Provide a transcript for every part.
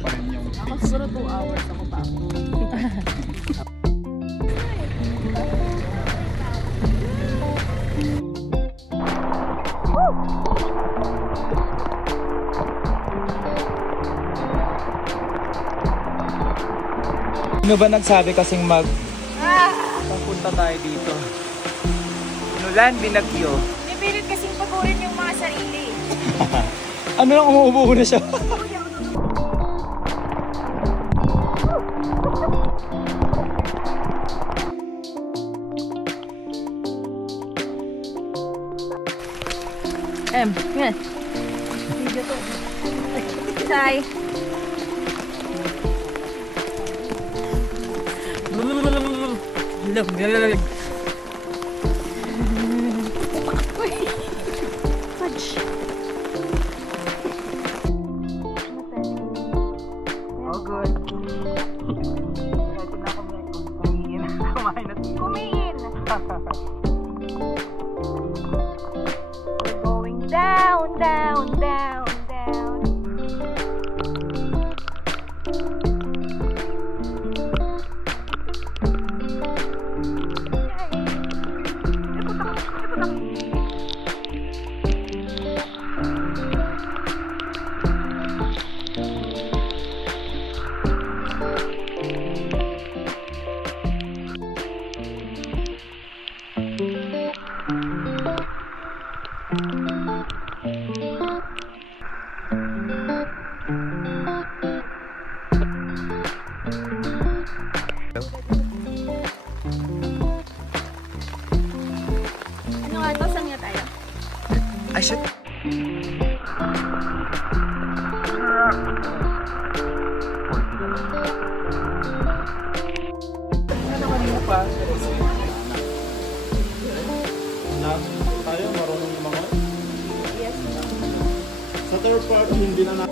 pa rin yung... Ako siguro 2 hours ako pa. Ano ba nagsabi kasing papunta tayo dito? Nulan, binagyo. Pipilit kasing pagurin yung mga sarili. Ano lang, umuubo na siya. Yan. Video to. Say. Fudge. Oh, good. Kumain. We're going down, down, down, down. Ano nga to? Saan nga tayo? I should... Ano kanina pa? Tayo marunong lumangoy? Yes. Sa third part, hindi na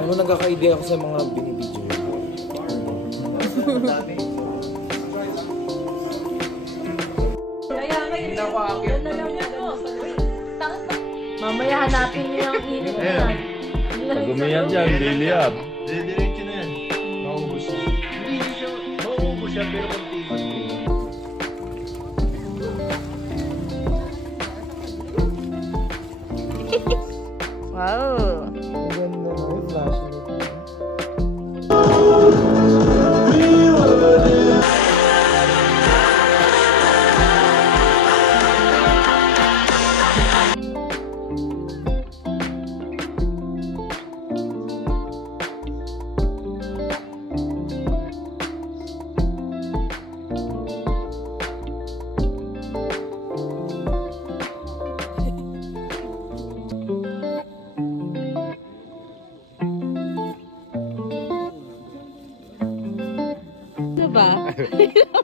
Ano nagkaka-idea ako sa mga binibidyo. Kaya ngayon na lang yan. Mamaya hanapin niyo yung init na. pag umiyak dyan, liliyab. Diretso na yan. Maubos siya. Hindi siya, mauubos siya pero konti. Wow. Ang ganda na yung flashlight.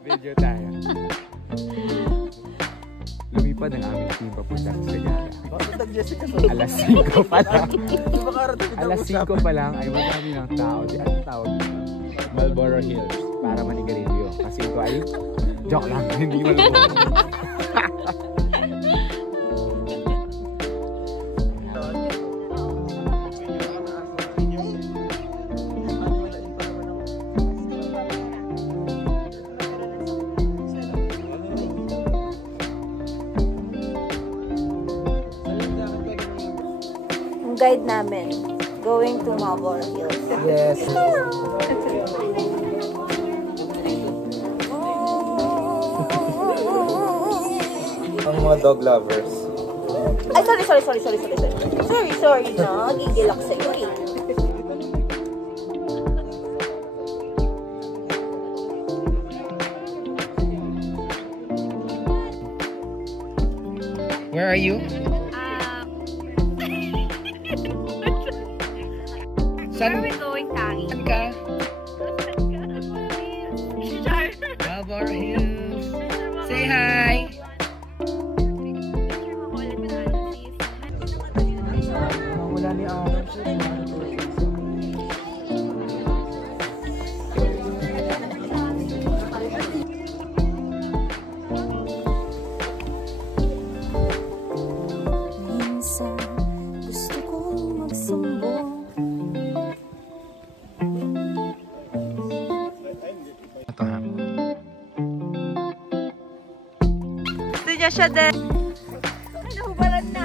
Video tayo. Lumipad ang aming team papunta sa Sagara. Alas 5 pa lang. Alas 5 pa lang ay marami ng tao. Anong tawag? Marlboro Hills para manigarilyo. Kasi ito ay joke lang. Hindi mo lang. Guide namin going to Marlboro Hills. Yes. Ang mga dog lovers. Ay, sorry. Sorry na. Gigil ako sa'yo eh. Where are you? Where are we going, Tangi? Saan ka? Marlboro Hills. Say hi! Wala ni Aaron siya. Minsan, gusto kong magsumbong. Ito ha. Gusto niya siya din. Nahubalan na.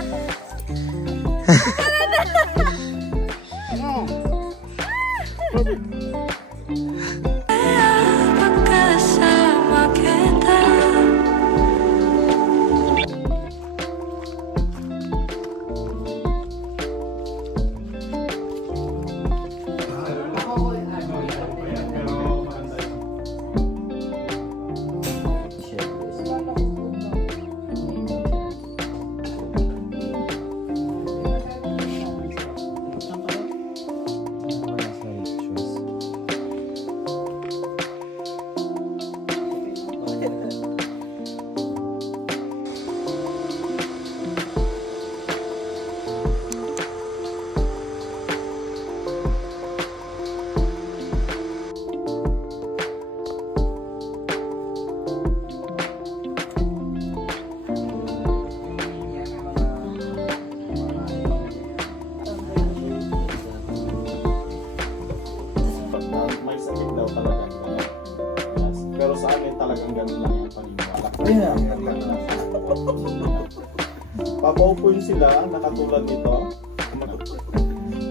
May sakit daw talaga. Yes. Pero sa amin talagang ganun lang yung paniniwala. Papaupuin sila, nakatulad nito.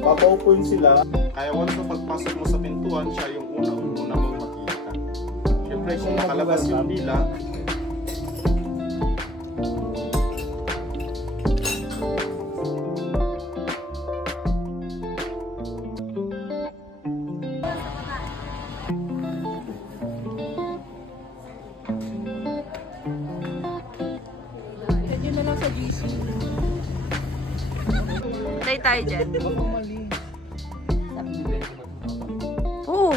Papaupuin sila. Kaya once na pagpasok mo sa pintuan, siya yung una mong makikita. Siyempre kung nakalabas yung dila, Tay tayo dyan. Oo.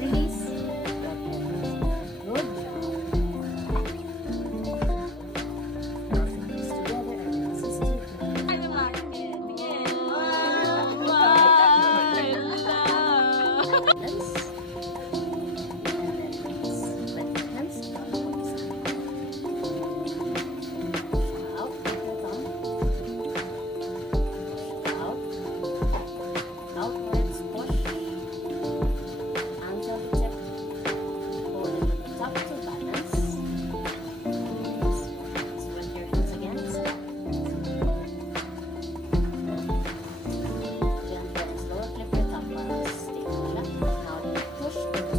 Release.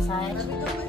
Side.